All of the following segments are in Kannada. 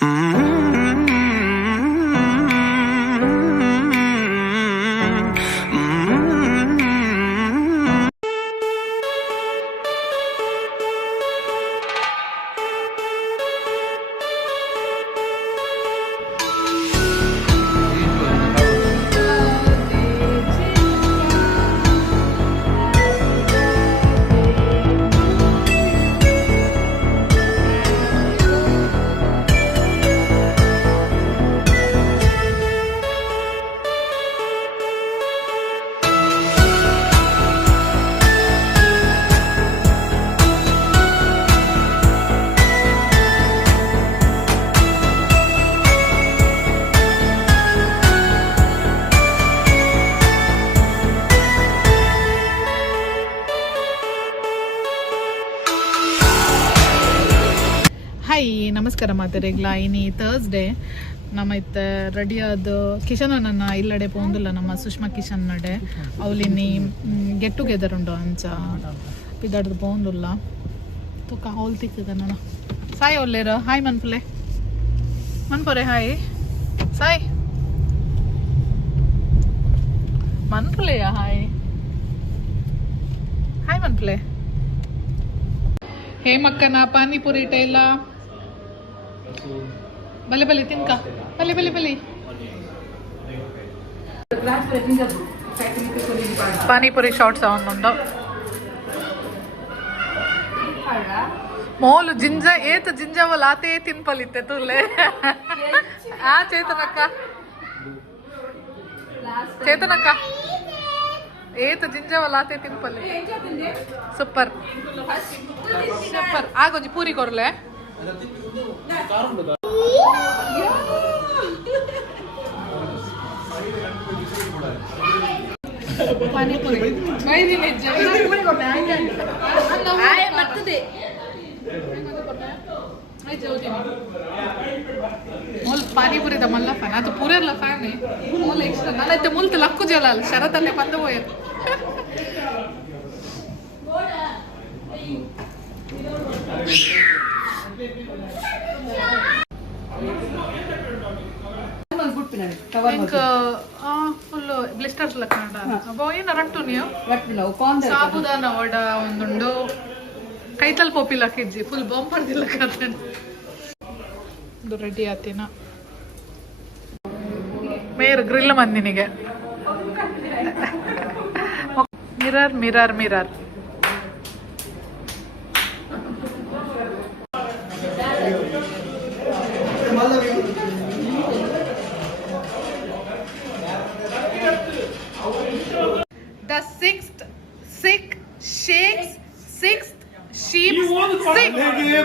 Mm-hmm. ಹಾಯ್ ನಮಸ್ಕಾರ ಮಾತೆರೆಗ್ಲ ಇನ್ನಿ ತರ್ಸ್ಡೇ ನಮ್ಮ ಇತ್ತ ರೆಡಿ ಆದ ಕಿಶನ್ ನನ್ನ ಇಲ್ಲಡೆ ಪೋಂದುಲ್ಲ, ನಮ್ಮ ಸುಷ್ಮಾ ಕಿಶನ್ ನಡೆ. ಅವಲಿನಿ ಗೆಟ್ ಟುಗೆದರ್ ಉಂಡು ಅಂಚ. ಪಿದಾಡ್ದು ಪೋಂದುಲ್ಲ. ತುಕ ಅವಲ್ ತಿಕ್ಕದ ನನ್ನ ಸಾಯ್ ಒಲ್ಲೇರ ಹಾಯ್ ಮನ್ಪುಲೆ. ಮನ್ಪೊರೆ ಹಾಯ್ ಸಾಯ್. ಮನ್ಪುಲೆಯ ಹಾಯ್ ಹಾಯ್ ಮನ್ಪುಲೆ. ಹೇ ಮಕ್ಕನ, ಪಾನಿಪುರಿ ಟೈಲ. ಬಲೆ ಬಲೆ, ತಿನ್ಕ. ಬಲೆ ಬಲೆ ಬಲೆ. ಪಾನಿಪುರಿ ಶಾರ್ಟ್ಸ್ ಅವನೊಂದು ಮೋಲು, ಜಿಂಜ, ಏತ ಜಿಂಜವಲ್ ಆತೇ ತಿನ್ಪಲಿತ್ತೆ ತುಲ್ಲೆ ಆ, ಚೇತನಕ್ಕ. ಚೇತನಕ್ಕ. ಏತ ಜಿಂಜವಲ್ ಆತೇ ತಿನ್ಪಲ್ಲಿ ಸೂಪರ್. ಸೂಪರ್. ಆಗೋಜಿ ಪೂರಿ ಕೊರ್ಲೆ ಬರ್ತದೆ ಮೂಲ್ ಪಾನಿಪುರಿದ ಮಲ್ಲ ಫ್ಯಾನ್ ಅದು ಪೂರಲ್ಲ ಫ್ಯಾನ್ ಮೂಲ ಇಷ್ಟ ನನ್ನೈತೆ ಮೂಲ್ತ ಲಕ್ಕು ಜಲ ಅಲ್ಲ, ಶರತ್ತಲ್ಲೇ ಬಂದು ಹೋಯರು ಇಂಕ ಫುಲ್ ಬ್ಲಿಸ್ಟರ್ಸ್ ಲಕ್ಕಂಡ ಅಬ್ಬ ಏನು ರಟ್ಟು ನೀವು? ಸಾಬುದಾನ ವಡ ಒಂದುಂಡು. ಕೈತಲ್ ಪೋಪಿ ಲಕ್ಕಿಜ್ಜಿ ಫುಲ್ ಬೊಂಬರ್ದಿಲ್ಲ ದಿಲ ಇದು. ರೆಡಿ ಆತಿನ. ಮೇರ್ ಗ್ರಿಲ್ ಮಂದಿನಿಗೆ ಮಿರರ್ ಮಿರರ್ ಮಿರರ್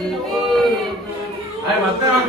తెలుగు अरे मतलब हम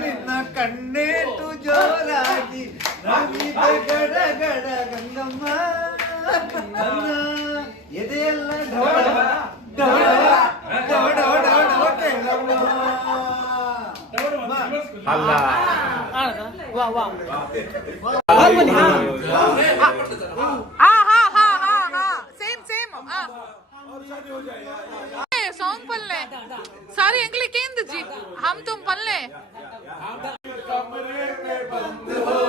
ನಿನ್ನ ಕಣ್ಣೇಟು ಜೋರಾಗಿ ನವಿದ ಗಡ ಗಡ ಗಂಗಮ್ಮ ನನ್ನ ಎದೆಯೆಲ್ಲ ಢವಢ ಢವಢ ಢವಢ ಢವಢ ಕೇಳಮ್ಮ. ಅಲ್ಲ हा हा हा हा हा सेम सॉन्ग पल ले सारे अंगले केंद जी हम तुम पल ले कमरे में बंद हो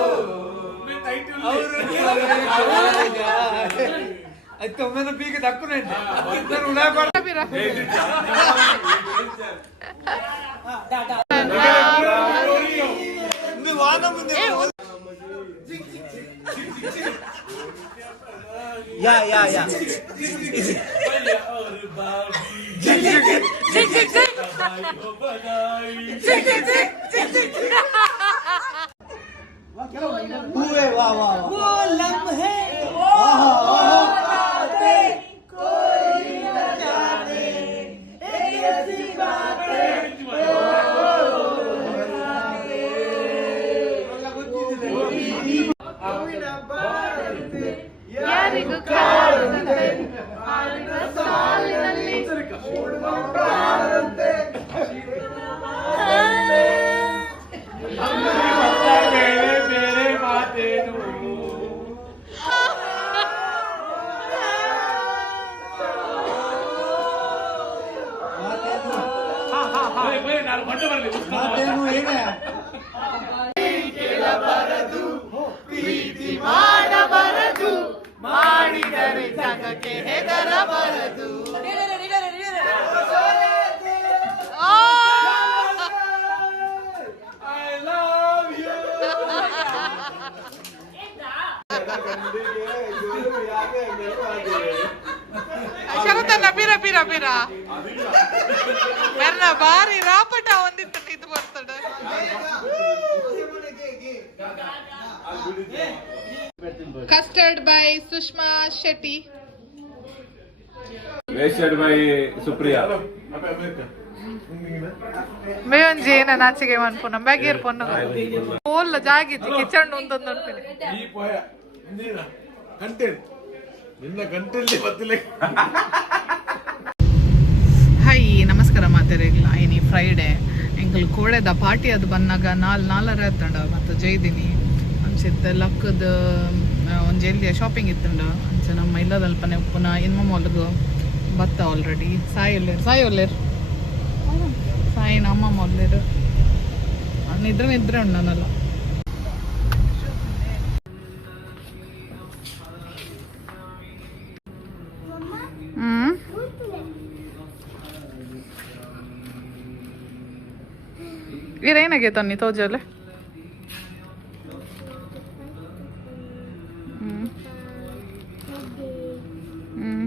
मैं टाइटल और तुमने पी के धक्कू नहीं अंदर उड़ा पड़ा Yeah, yeah, yeah. 哇哇哇 ಮಾತೇನು ಏನೇ ಮಾಡಬಾರದು ಮಾಡಿದರೆ ಜಗಕ್ಕೆ ಹೆದರಬಾರದು ಆ! ಪಿರ ಪಿರ ಪಿರ ಮೆರ್ನ ಬಾರಿ ರಾಪಟ ಒಂದಿತ್ತು ಇದು ಬರ್ತದೆ custard by Sushma Shetty wasted by Supriya ಮೇವಂಜಿ ಏನ ನಾಚಿಗೆ ಮನ್ಪುನ ಬ್ಯಾಗೇರ್ ಪೊನ್ನ ಓಲ್ಲ ಜಾಗಿಜ್ಜಿ ಕಿಚನ್ ಒಂದೊಂದು ಪೋಯ ನಿನ್ನ ಕಂಟೆಂಟ್ ನಿನ್ನ ಕಂಟೆಂಟ್ ಗೊತ್ತಿಲ್ಲ. ಹೈ ನಮಸ್ಕಾರ ಮಾತಾಡಿರಲಿಲ್ಲ ಐನಿ ಫ್ರೈಡೆ ಎಂಕಲ್ ಕೋಡೆದ ಪಾರ್ಟಿ ಅದು ಬಂದಾಗ ನಾಲ್ ನಾಲರ ಎತ್ತಂಡ ಮತ್ತು ಜೈದಿನಿ. ಅಂಚಿತ್ತ ಲಕ್ಕದ ಒಂದು ಜೈಲಿಯ ಶಾಪಿಂಗ್ ಇತ್ತಂಡ. ಅಂಚೆ ನಮ್ಮ ಇಲ್ಲದಲ್ಪನೆ ಪುನಃ ಇನ್ಮ ಮೊಲಗು ಬತ್ತ ಆಲ್ರೆಡಿ ಸಾಯಿ ಒಲ್ಲೇರು ಸಾಯಿ ಒಲ್ಲೇರು ಸಾಯಿನ ನಮ್ಮ ಮೊಲ್ಲೇರು. ನಿದ್ರೆ ನಿದ್ರೆ ಉಂಡನಲ್ಲ ಇರೇನಾಗೈತ ನೀ ತೋಜಲೆ ಹ್ಮ್ ಹ್ಮ್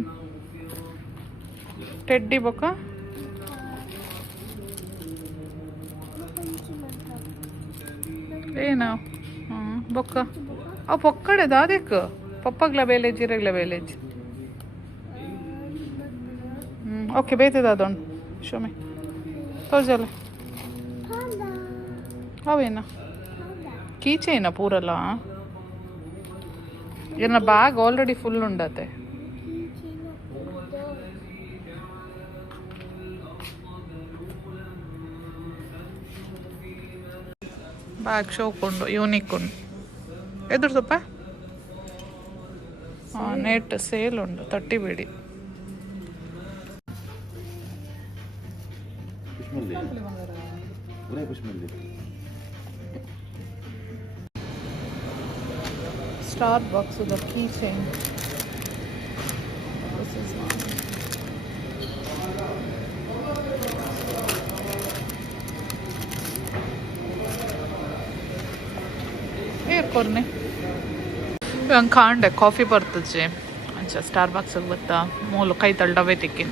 ಟೆಡ್ಡಿ ಬೊಕ್ಕ ಏನ ಹ್ಮ್ ಬೊಕ್ಕ ಅವು ಪೊಕ್ಕಡೆ ದಾದೆಕ್ ಪಪ್ಪಗ್ಲ ಬೇಲೇಜ್ ಇರೆಗ್ಲ ಬೇಲೇಜ್ ಹ್ಮ್ ಓಕೆ ಬೇಯ್ತದ ಅದೊಂದು ಶೋಮೆ ತೋಜಲೆ ಅವೇನ ಕೀಚೇನ ಪೂರಲ್ಲ? ಏನ ಬ್ಯಾಗ್ ಆಲ್ರೆಡಿ ಫುಲ್ ಉಂಡತೆ ಬ್ಯಾಗ್ ಶೋಕೊಂಡು ಯೂನಿಕ್ ಉಂಡು. ಎದುರು ಸ್ವಲ್ಪ ನೆಟ್ ಸೇಲ್ ಉಂಡು, ತಟ್ಟಿಬೇಡಿ. Star Box the key chain This is one. ಏರ್ಕೊರ್ನೆ ಇವಾಗ ಕಾಂಡೆ ಕಾಫಿ ಬರ್ತದೆ ಅಂಚ ಸ್ಟಾರ್ ಬಾಕ್ಸಿಗೆ ಬತ್ತಾ ಮೂಲು ಕೈ ತಳ್ಡವೇ ತಿಕ್ಕಿನ